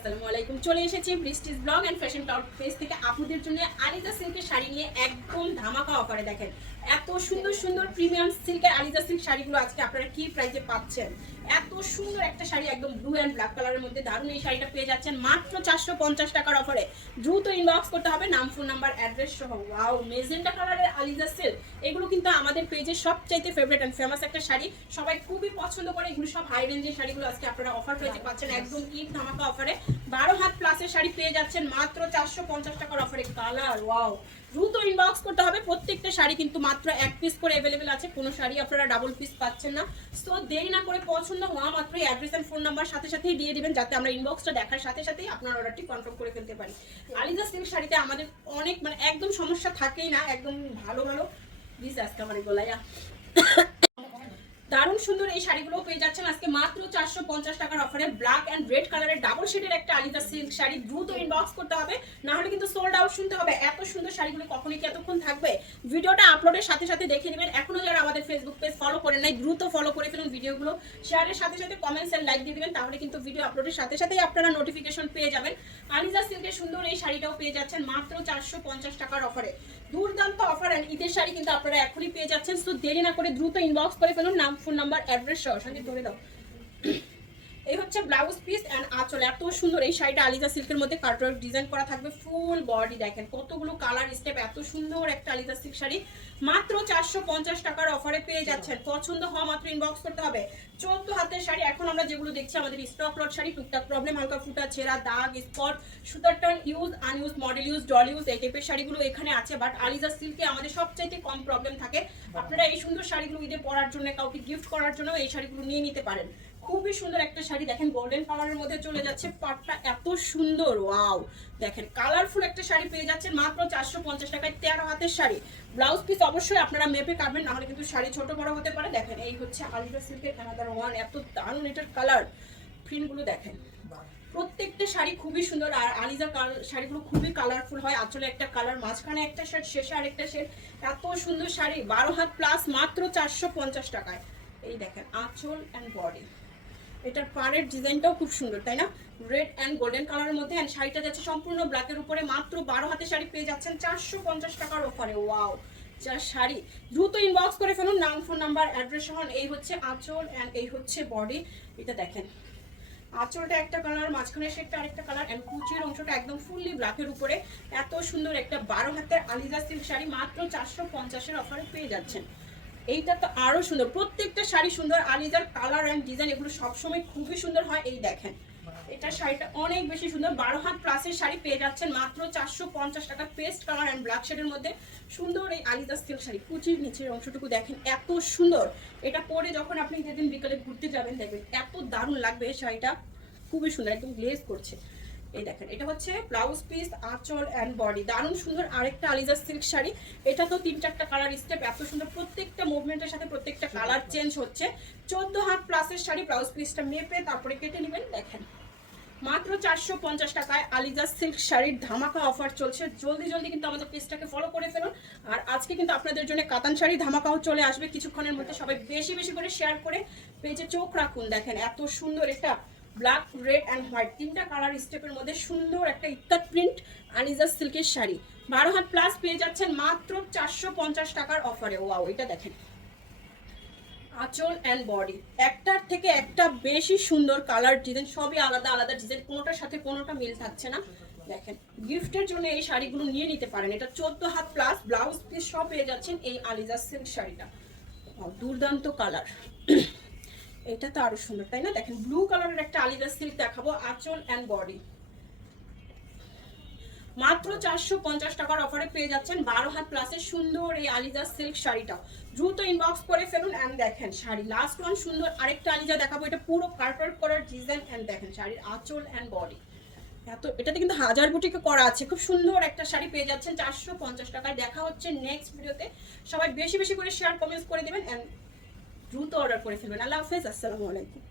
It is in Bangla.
আসসালামু আলাইকুম। চলে এসেছি বৃষ্টিস blog and fashion top page থেকে। আপুদের জন্য আলিজা সিল্কের শাড়ি নিয়ে একদম ধামাকা অফারে দেখেন। এত সুন্দর সুন্দর প্রিমিয়াম সিল্কের আলিজা সিল্ক শাড়িগুলো আজকে আপনারা কি প্রাইসে পাচ্ছেন? এত সুন্দর একটা শাড়ি একদম ব্লু অ্যান্ড ব্ল্যাক কালারের মধ্যে দারুণ এই শাড়িটা পেয়ে যাচ্ছেন। মাত্র চারশো পঞ্চাশ টাকার অফারে দ্রুত ইনবক্স করতে হবে নাম ফোন নাম্বার অ্যাড্রেস সহ। ওয়াও মেজেন্টা কালারের আলিজা সিল্ক এগুলো কিন্তু আমাদের পেজের সবচাইতে ফেভারিট অ্যান্ড ফেমাস একটা শাড়ি। সবাই খুবই পছন্দ করে এগুলো সব হাই রেঞ্জের শাড়িগুলো আজকে আপনারা অফার পেয়েছে পাচ্ছেন একদম ঈদ ধামাকা অফারে বারো হাত প্লাসের শাড়ি পেয়ে যাচ্ছেন মাত্র চারশো পঞ্চাশ টাকার অফারে কালার ওয়াও দ্রুত ইনবক্স করতে হবে। প্রত্যেকটা শাড়ি কিন্তু মাত্র এক পিস করে অ্যাভেলেবেল আছে। কোনো শাড়ি আপনারা ডাবল পিস পাচ্ছেন না। সো দেরি না করে পছন্দ হওয়া মাত্র অ্যাড্রেস অ্যান্ড ফোন নাম্বার সাথে সাথেই দিয়ে দেবেন, যাতে আমরা ইনবক্সটা দেখার সাথে সাথেই আপনার অর্ডারটি কনফার্ম করে ফেলতে পারি। আলিজা সিল্ক শাড়িতে আমাদের অনেক মানে একদম সমস্যা থাকেই না। একদম ভালো ভালো। প্লিজ আজকে আমার গোলাইয়া দারুণ সুন্দর এই শাড়িগুলো পেয়ে যাচ্ছেন। আজকে মাত্র চারশো পঞ্চাশ টাকার অফারে ব্ল্যাক অ্যান্ড রেড কালারের ডাবল শেডের একটা আলিদা সিল্ক শাড়ি দ্রুত ইনবক্স করতে হবে। না হলে কিন্তু সোল্ড আউট শুনতে হবে। এত সুন্দর শাড়িগুলো কখনই কি এতক্ষণ থাকবে? ভিডিওটা আপলোডের সাথে সাথে দেখে নেবেন। এখনও যারা আমাদের ফেসবুক পেজ ফলো করেন নাই, দ্রুত ফলো করে ফেলুন ভিডিওগুলো। শেয়ারের সাথে সাথে কমেন্টস এন্ড লাইক দিয়ে দেবেন, তাহলে কিন্তু ভিডিও আপলোডের সাথে সাথেই আপনারা নোটিফিকেশন পেয়ে যাবেন। আলিজা সিল্কের সুন্দর এই শাড়িটাও পেয়ে যাচ্ছেন মাত্র চারশো পঞ্চাশ টাকার অফারে দুর্দান্ত অফার অ্যান্ড ঈদের শাড়ি কিন্তু আপনারা এখনই পেয়ে যাচ্ছেন। তো দেরি না করে দ্রুত ইনবক্স করে ফেলুন। নাম ফোন নাম্বার অ্যাড্রেস সহ সঙ্গে ধরে দাও। এই হচ্ছে ব্লাউজ পিস অ্যান্ড আঁচল। এত সুন্দর এই শাড়িটা আলিজা সিল্কের মধ্যে কার্টওয়ার্ক ডিজাইন করা থাকবে ফুল বডি দেখেন কতগুলো কালার স্টেপ এত সুন্দর একটা আলিজা সিল্ক শাড়ি। মাত্র চারশো পঞ্চাশ টাকার অফারে পেয়ে যাচ্ছেন। পছন্দ হওয়া মাত্র ইনবক্স করতে হবে। চোদ্দ হাতের শাড়ি, এখন আমরা যেগুলো দেখছি, আমাদের স্টক লট শাড়ি, টুকটাক প্রবলেম হালকা ফুটা, ছেঁড়া, দাগ স্পট সুতার turn use unused model use doll use এই টাইপের শাড়িগুলো এখানে আছে। বাট আলিজা সিল্কে আমাদের সবচাইতে কম প্রবলেম থাকে। আপনারা এই সুন্দর শাড়িগুলো ঈদে পরার জন্য, কাউকে গিফট করার জন্য এই শাড়িগুলো নিয়ে নিতে পারেন। খুবই সুন্দর একটা শাড়ি। দেখেন গোল্ডেন কালারের মধ্যে চলে যাচ্ছে। পাটটা এত সুন্দর ওয়াও দেখেন কালারফুল একটা শাড়ি পেয়ে যাচ্ছেন মাত্র চারশো পঞ্চাশ টাকায় তেরো হাতের শাড়ি। ব্লাউজ পিস অবশ্যই আপনারা মেপে কাটবেন, নাহলে কিন্তু শাড়ি ছোট বড় হতে পারে। দেখেন এই হচ্ছে আলিজা সিল্কের কানাদার ওয়ান এত দারুণ এটার কালার প্রিন্টগুলো দেখেন। প্রত্যেকটা শাড়ি খুবই সুন্দর, আর আলিজা শাড়িগুলো খুবই কালারফুল হয়। আসলে একটা কালার মাঝখানে একটা শেড শেষে আরেকটা শেড এত সুন্দর শাড়ি, বারো হাত প্লাস মাত্র চারশো পঞ্চাশ টাকায়। এই দেখেন, আঁচল অ্যান্ড বডি এটার পাড়ের ডিজাইনটাও খুব সুন্দর, তাই না? রেড অ্যান্ড গোল্ডেন কালারের মধ্যে অ্যান্ড শাড়িটা যাচ্ছে সম্পূর্ণ ব্ল্যাকের উপরে, মাত্র বারো হাতে শাড়ি পেয়ে যাচ্ছেন চারশো পঞ্চাশ টাকার ওপারে ওয়াও যা শাড়ি। দ্রুত ইনবক্স করে ফেলুন, নাম ফোন নাম্বার অ্যাড্রেস সহ, এই হচ্ছে আঁচল অ্যান্ড এই হচ্ছে বডি এটা দেখেন। আঁচলটা একটা কালার মাঝখানে সেটা আরেকটা কালার অ্যান্ড কুচির অংশটা একদম ফুললি ব্ল্যাকের উপরে। এত সুন্দর একটা বারো হাতের আলিজা সিল্ক শাড়ি, মাত্র চারশো পঞ্চাশের অফারে পেয়ে যাচ্ছেন। এইটা তো আরও সুন্দর। প্রত্যেকটা শাড়ি সুন্দর, আলিজার কালার অ্যান্ড ডিজাইন এগুলো সবসময় খুবই সুন্দর হয়, এই দেখেন। এটা শাড়িটা অনেক বেশি সুন্দর। বারো হাত প্লাসের শাড়ি পেয়ে যাচ্ছেন মাত্র চারশো পঞ্চাশ টাকা পেস্ট কালার অ্যান্ড ব্ল্যাক শেডের মধ্যে। সুন্দর এই আলিদা সিল্ক শাড়ি, কুচির নিচের অংশটুকু দেখেন, এত সুন্দর। এটা পরে যখন আপনি যেদিন বিকালে ঘুরতে যাবেন, দেখবেন এত দারুণ লাগবে এই শাড়িটা। খুবই সুন্দর, একদম গ্লেজ করছে। এই দেখেন, এটা হচ্ছে ব্লাউজ পিস আঁচল অ্যান্ড বডি দারুণ সুন্দর আরেকটা আলিজা সিল্ক শাড়ি। এটা তো তিন চারটা কালার স্টেপ এত সুন্দর প্রত্যেকটা মুভমেন্টের সাথে প্রত্যেকটা কালার চেঞ্জ হচ্ছে। চোদ্দ হাত প্লাসের শাড়ি ব্লাউজ পিসটা মেপে তারপরে কেটে নেবেন, দেখেন। মাত্র চারশো পঞ্চাশ টাকায় আলিজা সিল্ক শাড়ির ধামাকা অফার চলছে। জলদি জলদি কিন্তু আমাদের পেজটাকে ফলো করে ফেলুন। আর আজকে কিন্তু আপনাদের জন্য কাতান শাড়ি ধামাকাও চলে আসবে। কিছুক্ষণের মধ্যে সবাই বেশি বেশি করে শেয়ার করে পেজে চোখ রাখুন। দেখেন, এত সুন্দর একটা ব্ল্যাক রেড অ্যান্ড হোয়াইট তিনটা কালার স্টেপের মধ্যে সুন্দর একটা ইত্তাত প্রিন্ট আলিজা সিল্কের শাড়ি। বারো হাত প্লাস পেয়ে যাচ্ছেন মাত্র চারশো পঞ্চাশ টাকার অফারে ওয়াও এটা দেখেন। আঁচল অ্যান্ড বডি একটার থেকে একটা বেশি সুন্দর কালার ডিজাইন সবই আলাদা আলাদা ডিজাইন কোনোটার সাথে কোনোটা মিল থাকছে না। দেখেন গিফটের জন্য এই শাড়িগুলো নিয়ে নিতে পারেন। এটা চোদ্দ হাত প্লাস ব্লাউজ পিস সব পেয়ে যাচ্ছেন এই আলিজা সিল্ক শাড়িটা। দুর্দান্ত কালার এটা তো আরও সুন্দর, তাই না? দেখেন ব্লু কালারের একটা আলিজা সিল্ক দেখাবো, আঁচল অ্যান্ড বডি মাত্র চারশো পঞ্চাশ টাকার অফারে পেয়ে যাচ্ছেন বারো হাত প্লাসের সুন্দর এই আলিজা সিল্ক শাড়িটা। দ্রুত ইনবক্স করে ফেলুন অ্যান্ড দেখেন শাড়ি। লাস্ট ওয়ান সুন্দর আরেকটা আলিজা দেখাবো, এটা পুরো কার্টওয়ার্ক করার ডিজাইন অ্যান্ড দেখেন শাড়ির আঁচল অ্যান্ড বডি এত, এটাতে কিন্তু হাজার বুটিকে করা আছে। খুব সুন্দর একটা শাড়ি পেয়ে যাচ্ছেন চারশো পঞ্চাশ টাকায়। দেখা হচ্ছে নেক্সট ভিডিওতে সবাই বেশি বেশি করে শেয়ার কমেন্টস করে দেবেন অ্যান্ড দ্রুত অর্ডার করে ফেলবেন। আল্লাহ হাফেজ আসসালামু আলাইকুম।